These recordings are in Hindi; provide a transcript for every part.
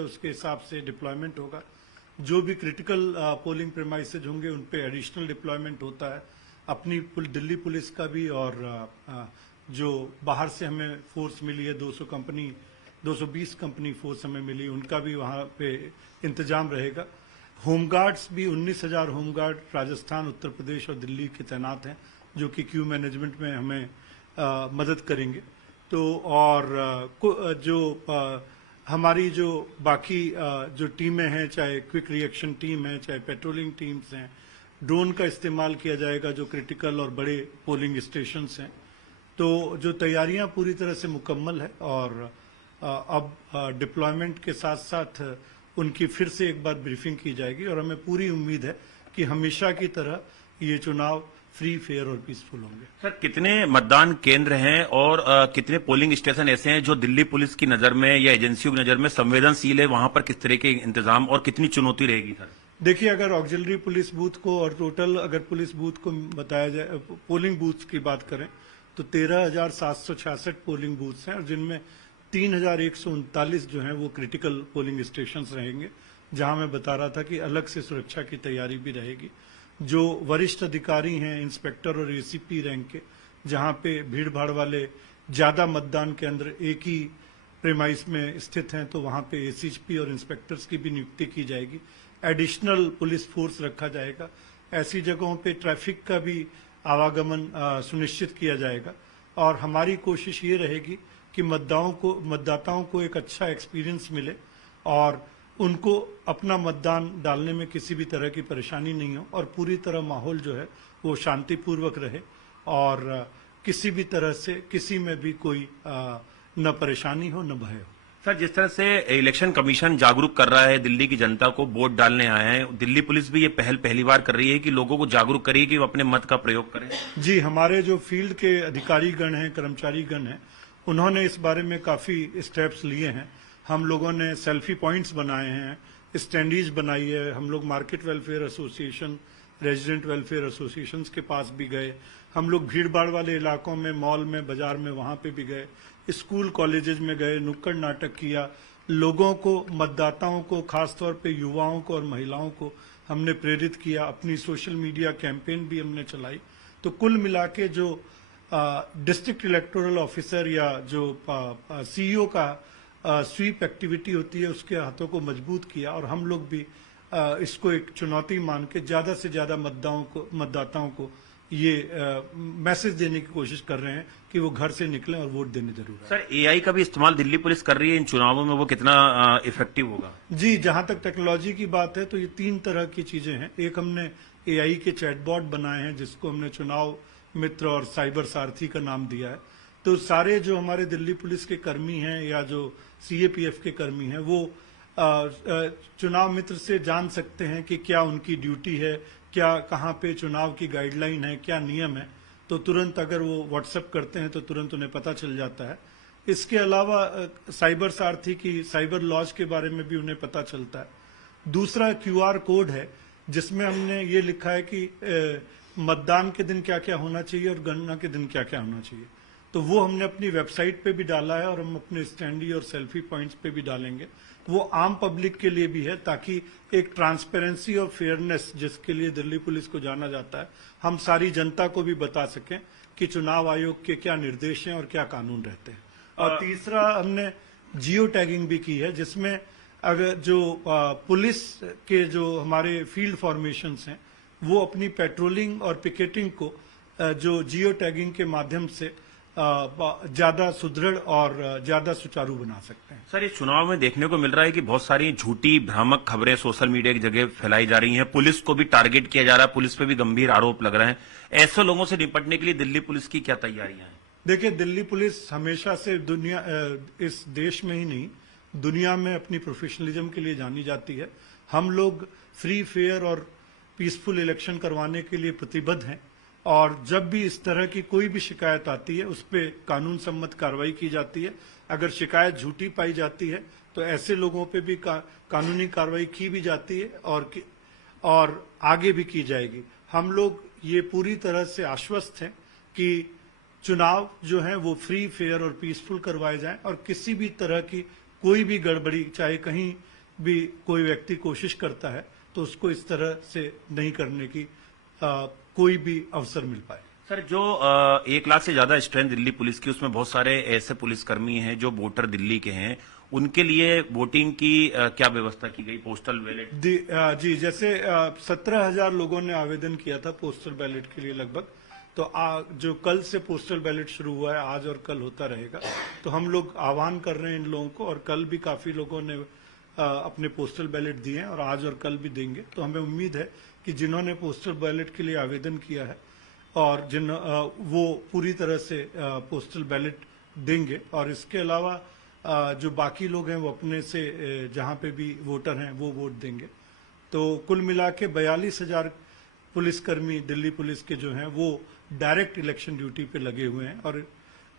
उसके हिसाब से डिप्लॉयमेंट होगा। जो भी क्रिटिकल पोलिंग प्रेमाइसेज होंगे उन पे एडिशनल डिप्लॉयमेंट होता है। अपनी दिल्ली पुलिस का भी और जो बाहर से हमें फोर्स मिली है 220 कंपनी फोर्स हमें मिली, उनका भी वहाँ पे इंतजाम रहेगा। होमगार्ड्स भी 19,000 होमगार्ड राजस्थान, उत्तर प्रदेश और दिल्ली के तैनात हैं, जो कि क्यू मैनेजमेंट में हमें मदद करेंगे। तो और हमारी जो बाकी जो टीमें हैं, चाहे क्विक रिएक्शन टीम है, चाहे पेट्रोलिंग टीम्स हैं, ड्रोन का इस्तेमाल किया जाएगा जो क्रिटिकल और बड़े पोलिंग स्टेशंस हैं। तो जो तैयारियां पूरी तरह से मुकम्मल है और अब डिप्लॉयमेंट के साथ साथ उनकी फिर से एक बार ब्रीफिंग की जाएगी और हमें पूरी उम्मीद है कि हमेशा की तरह ये चुनाव फ्री, फेयर और पीसफुल होंगे। सर, कितने मतदान केंद्र हैं और कितने पोलिंग स्टेशन ऐसे हैं जो दिल्ली पुलिस की नजर में या एजेंसियों की नजर में संवेदनशील है? वहां पर किस तरह के इंतजाम और कितनी चुनौती रहेगी सर? देखिए, अगर ऑक्सिलरी पुलिस बूथ को और टोटल अगर पुलिस बूथ को बताया जाए, पोलिंग बूथ की बात करें तो 13,766 पोलिंग बूथ्स हैं और जिनमें 3,139 जो हैं वो क्रिटिकल पोलिंग स्टेशंस रहेंगे, जहां मैं बता रहा था कि अलग से सुरक्षा की तैयारी भी रहेगी। जो वरिष्ठ अधिकारी हैं, इंस्पेक्टर और एसीपी रैंक के, जहां पे भीड़ भाड़ वाले ज्यादा मतदान केंद्र एक ही प्रेमाइस में स्थित हैं, तो वहां पे एसीपी और इंस्पेक्टर्स की भी नियुक्ति की जाएगी। एडिशनल पुलिस फोर्स रखा जाएगा। ऐसी जगहों पे ट्रैफिक का भी आवागमन सुनिश्चित किया जाएगा और हमारी कोशिश ये रहेगी कि मतदाताओं को एक अच्छा एक्सपीरियंस मिले और उनको अपना मतदान डालने में किसी भी तरह की परेशानी नहीं हो और पूरी तरह माहौल जो है वो शांतिपूर्वक रहे और किसी भी तरह से किसी में भी कोई न परेशानी हो न भय हो। सर, जिस तरह से इलेक्शन कमीशन जागरूक कर रहा है दिल्ली की जनता को, वोट डालने आए हैं, दिल्ली पुलिस भी ये पहली बार कर रही है कि लोगों को जागरूक करिए कि वो अपने मत का प्रयोग करें। जी, हमारे जो फील्ड के अधिकारीगण हैं, कर्मचारीगण हैं, उन्होंने इस बारे में काफी स्टेप्स लिए हैं। हम लोगों ने सेल्फी पॉइंट्स बनाए हैं, स्टैंडीज बनाई है, हम लोग market welfare association, resident welfare associations के पास भी गए, हम लोग भीड़ भाड़ वाले इलाकों में, मॉल में, बाजार में, वहां पे भी गए, स्कूल कॉलेजेस में गए, नुक्कड़ नाटक किया, लोगों को, मतदाताओं को, खासतौर पे युवाओं को और महिलाओं को हमने प्रेरित किया। अपनी सोशल मीडिया कैंपेन भी हमने चलाई। तो कुल मिला के जो डिस्ट्रिक्ट इलेक्टोरल ऑफिसर या जो सीईओ का स्वीप एक्टिविटी होती है, उसके हाथों को मजबूत किया और हम लोग भी इसको एक चुनौती मान के ज्यादा से ज्यादा मतदाताओं को ये मैसेज देने की कोशिश कर रहे हैं कि वो घर से निकलें और वोट देने जरूर आए। सर, एआई का भी इस्तेमाल दिल्ली पुलिस कर रही है इन चुनावों में, वो कितना इफेक्टिव होगा? जी, जहां तक टेक्नोलॉजी की बात है तो ये 3 तरह की चीजें हैं। एक, हमने एआई के चैटबॉट बनाए हैं जिसको हमने चुनाव मित्र और साइबर सारथी का नाम दिया है। तो सारे जो हमारे दिल्ली पुलिस के कर्मी हैं या जो सीएपीएफ के कर्मी हैं वो चुनाव मित्र से जान सकते हैं कि क्या उनकी ड्यूटी है, क्या कहाँ पे चुनाव की गाइडलाइन है, क्या नियम है। तो तुरंत अगर वो व्हाट्सएप करते हैं तो तुरंत उन्हें पता चल जाता है। इसके अलावा साइबर सारथी की साइबर लॉज के बारे में भी उन्हें पता चलता है। दूसरा क्यूआर कोड है जिसमें हमने ये लिखा है कि मतदान के दिन क्या क्या होना चाहिए और गणना के दिन क्या क्या होना चाहिए। तो वो हमने अपनी वेबसाइट पे भी डाला है और हम अपने स्टैंडी और सेल्फी पॉइंट्स पे भी डालेंगे। वो आम पब्लिक के लिए भी है ताकि एक ट्रांसपेरेंसी और फेयरनेस जिसके लिए दिल्ली पुलिस को जाना जाता है, हम सारी जनता को भी बता सकें कि चुनाव आयोग के क्या निर्देश हैं और क्या कानून रहते हैं। और तीसरा, हमने जियो टैगिंग भी की है जिसमें अगर जो पुलिस के जो हमारे फील्ड फॉर्मेशंस हैं वो अपनी पेट्रोलिंग और पिकेटिंग को जो जियो टैगिंग के माध्यम से ज्यादा सुदृढ़ और ज्यादा सुचारू बना सकते हैं। सर, इस चुनाव में देखने को मिल रहा है कि बहुत सारी झूठी भ्रामक खबरें सोशल मीडिया की जगह फैलाई जा रही हैं, पुलिस को भी टारगेट किया जा रहा है, पुलिस पे भी गंभीर आरोप लग रहे हैं। ऐसे लोगों से निपटने के लिए दिल्ली पुलिस की क्या तैयारियां हैं? देखिए, दिल्ली पुलिस हमेशा से इस देश में ही नहीं दुनिया में अपनी प्रोफेशनलिज्म के लिए जानी जाती है। हम लोग फ्री, फेयर और पीसफुल इलेक्शन करवाने के लिए प्रतिबद्ध हैं और जब भी इस तरह की कोई भी शिकायत आती है उस पर कानून सम्मत कार्रवाई की जाती है। अगर शिकायत झूठी पाई जाती है तो ऐसे लोगों पे भी कानूनी कार्रवाई की भी जाती है और आगे भी की जाएगी। हम लोग ये पूरी तरह से आश्वस्त हैं कि चुनाव जो है वो फ्री, फेयर और पीसफुल करवाए जाएं और किसी भी तरह की कोई भी गड़बड़ी, चाहे कहीं भी कोई व्यक्ति कोशिश करता है, तो उसको इस तरह से नहीं करने की कोई भी अवसर मिल पाए। सर, जो 1 लाख से ज्यादा स्ट्रेंथ दिल्ली पुलिस की, उसमें बहुत सारे ऐसे पुलिसकर्मी हैं जो वोटर दिल्ली के हैं, उनके लिए वोटिंग की क्या व्यवस्था की गई? पोस्टल बैलेट जी, जैसे 17,000 लोगों ने आवेदन किया था पोस्टल बैलेट के लिए लगभग, तो जो कल से पोस्टल बैलेट शुरू हुआ है, आज और कल होता रहेगा, तो हम लोग आह्वान कर रहे हैं इन लोगों को, और कल भी काफी लोगों ने अपने पोस्टल बैलेट दिए हैं और आज और कल भी देंगे। तो हमें उम्मीद है कि जिन्होंने पोस्टल बैलेट के लिए आवेदन किया है और वो पूरी तरह से पोस्टल बैलेट देंगे, और इसके अलावा जो बाकी लोग हैं वो अपने से जहां पे भी वोटर हैं वो वोट देंगे। तो कुल मिला के 42,000 पुलिसकर्मी दिल्ली पुलिस के जो हैं वो डायरेक्ट इलेक्शन ड्यूटी पे लगे हुए हैं और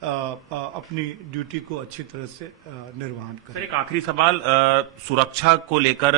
अपनी ड्यूटी को अच्छी तरह से निर्वहन करें। सर, एक आखिरी सवाल, सुरक्षा को लेकर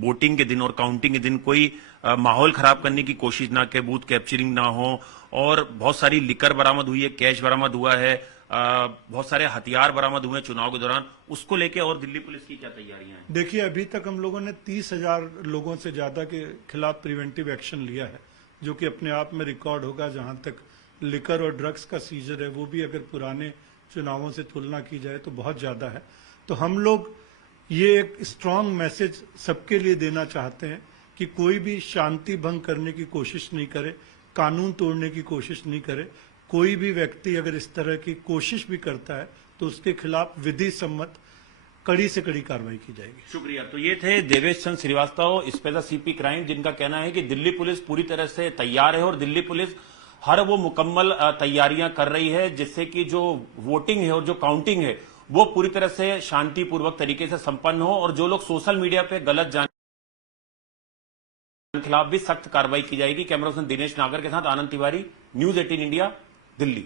वोटिंग के दिन और काउंटिंग के दिन कोई माहौल खराब करने की कोशिश ना के, बूथ कैप्चरिंग ना हो, और बहुत सारी लिकर बरामद हुई है, कैश बरामद हुआ है, बहुत सारे हथियार बरामद हुए चुनाव के दौरान, उसको लेके और दिल्ली पुलिस की क्या तैयारियां हैं? देखिए, अभी तक हम लोगों ने 30,000 लोगों से ज्यादा के खिलाफ प्रिवेंटिव एक्शन लिया है, जो कि अपने आप में रिकॉर्ड होगा। जहां तक लिकर और ड्रग्स का सीजर है, वो भी अगर पुराने चुनावों से तुलना की जाए तो बहुत ज्यादा है। तो हम लोग ये एक स्ट्रांग मैसेज सबके लिए देना चाहते हैं कि कोई भी शांति भंग करने की कोशिश नहीं करे, कानून तोड़ने की कोशिश नहीं करे। कोई भी व्यक्ति अगर इस तरह की कोशिश भी करता है तो उसके खिलाफ विधि सम्मत कड़ी से कड़ी कार्रवाई की जाएगी। शुक्रिया। तो ये थे Devesh Chandra Srivastava, special CP crime, जिनका कहना है कि दिल्ली पुलिस पूरी तरह से तैयार है और दिल्ली पुलिस हर वो मुकम्मल तैयारियां कर रही है जिससे कि जो वोटिंग है और जो काउंटिंग है वो पूरी तरह से शांतिपूर्वक तरीके से संपन्न हो, और जो लोग सोशल मीडिया पे गलत जान खिलाफ भी सख्त कार्रवाई की जाएगी। कैमरा पर्सन दिनेश नागर के साथ आनंद तिवारी, न्यूज 18 इंडिया, दिल्ली।